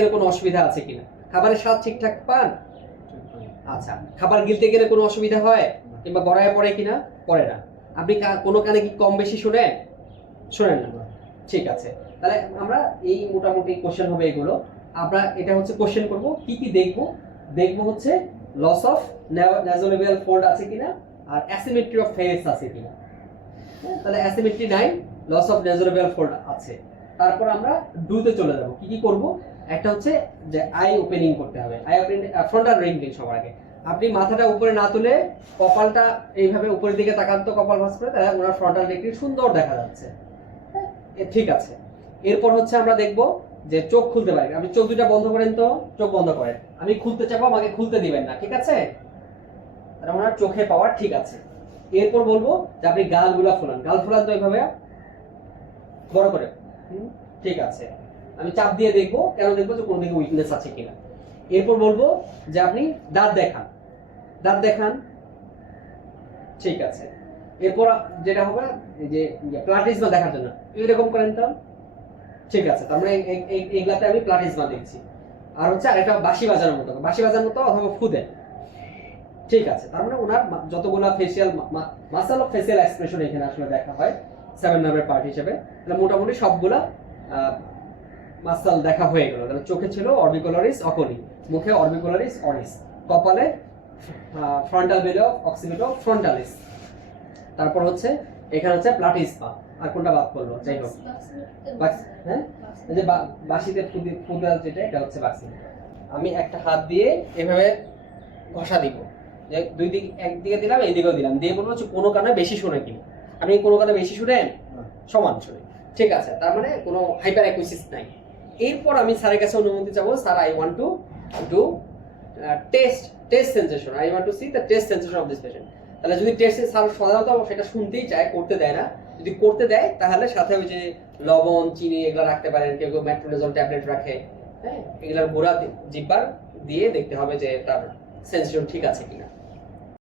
এর কোনো অসুবিধা আছে কিনা, খাবারের স্বাদ ঠিকঠাক পান? আচ্ছা, খাবার গিলতে গেলে কোনো অসুবিধা হয় কিংবা গড়ায় পড়ে কিনা? পড়ে না। আপনি কোনো কানে কি কম বেশি শোনেন? শোনেন না। ঠিক আছে, তাহলে আমরা এই মোটামুটি কোশ্চেন হবে এগুলো। আমরা এটা হচ্ছে কোশ্চেন করব, কি কি দেখব? দেখব হচ্ছে লস অফ নাসোলেবিয়াল ফোল্ড আছে কিনা আর অ্যাসিমেট্রি অফ ফেস আছে কিনা। তাহলে অ্যাসিমেট্রি নাই, লস অফ নাসোলেবিয়াল ফোল্ড আছে। তারপর আমরা ডুতে চলে যাব। কি কি করব? একটা হচ্ছে যে আই ওপেনিং করতে হবে। আই ওপেনিং, ফ্রন্টাল রিংলিং সবার আগে। আপনি মাথাটা উপরে না তুলে কপালটা এইভাবে উপরের দিকে তাকান তো, কপাল ভাঁজ করে, তাহলে ওনার ফ্রন্টাল রিংলিং সুন্দর দেখা যাচ্ছে। ঠিক আছে, এরপর হচ্ছে আমরা দেখব যে চোখ খুলতে পারি। আপনি চোখ দুটা বন্ধ করেন তো, চোখ বন্ধ করেন। আমি খুলতে চাবো, আমাকে খুলতে দিবেন না, ঠিক আছে? তাহলে ওনার চোখে পাওয়ার ঠিক আছে। এরপর বলবো যে আপনি গালগুলা ফোলান। গাল ফোলান তো এইভাবে বড় করে। ঠিক আছে, আমি চাপ দিয়ে দেখবো, কেন দেখবো? যে কোনো দিকে উইকনেস আছে কিনা। এরপর বলবো যে আপনি দাঁত দেখান। দাঁত দেখান, ঠিক আছে। এরপর যেটা হবে যে প্লাটিজমা দেখার জন্য এরকম করেন তো, ঠিক আছে। তার মানে এইগুলাতে আমি প্লাটিজমা দেখছি। আর হচ্ছে আরেকটা বাঁশি বাজানোর মতো, বাঁশি বাজানোর মতো অথবা ফুদে, ঠিক আছে। তার মানে ওনার যতগুলা facial muscle of facial expression এখানে আসলে দেখা হয় সেভেন নার্ভের পার্ট হিসেবে। তাহলে মোটামুটি সবগুলা মাসল দেখা হয়ে গেল। তাহলে চোখে ছিল অরবিকুলারিস অকনি, মুখে অরবিকুলারিস অরিস, কপালে ফ্রন্টাল বেলো অক্সিপিটো ফ্রন্টালিস। তারপর হচ্ছে এখানে হচ্ছে প্লাটিসমা। আর কোনটা বাদ পড়লো? যাই হোক, হ্যাঁ, এই যে বাঁশিতে ফুদা যেটা, এটা হচ্ছে বাক্সি। আমি একটা হাত দিয়ে এভাবে ঘষা দিব, যে দুই দিক, একদিকে দিলাম এইদিকেও দিলাম, দিয়ে বলবো হচ্ছে কোনো কানে বেশি শুনে কিনা। আপনি কোনো কানে বেশি শুনেন? সমান শুনে, ঠিক আছে। তার মানে কোনো হাইপার অ্যাকুইসিস নাই। এরপর আমি স্যারের কাছে অনুমতি চাবো, sir I want to do taste sensation, I want to C the taste sensation of this patient. তাহলে যদি টেস্ট, স্যার সাধারণত সেটা শুনতেই চায়, করতে দেয় না। যদি করতে দেয় তাহলে সাথে ওই যে লবণ, চিনি এগুলো রাখতে পারেন, কেউ কেউ মেট্রোনিজল ট্যাবলেট রাখে। হ্যাঁ, এগুলোর গুঁড়া জিব্বার দিয়ে দেখতে হবে যে তার সেন্সেশন ঠিক আছে কিনা।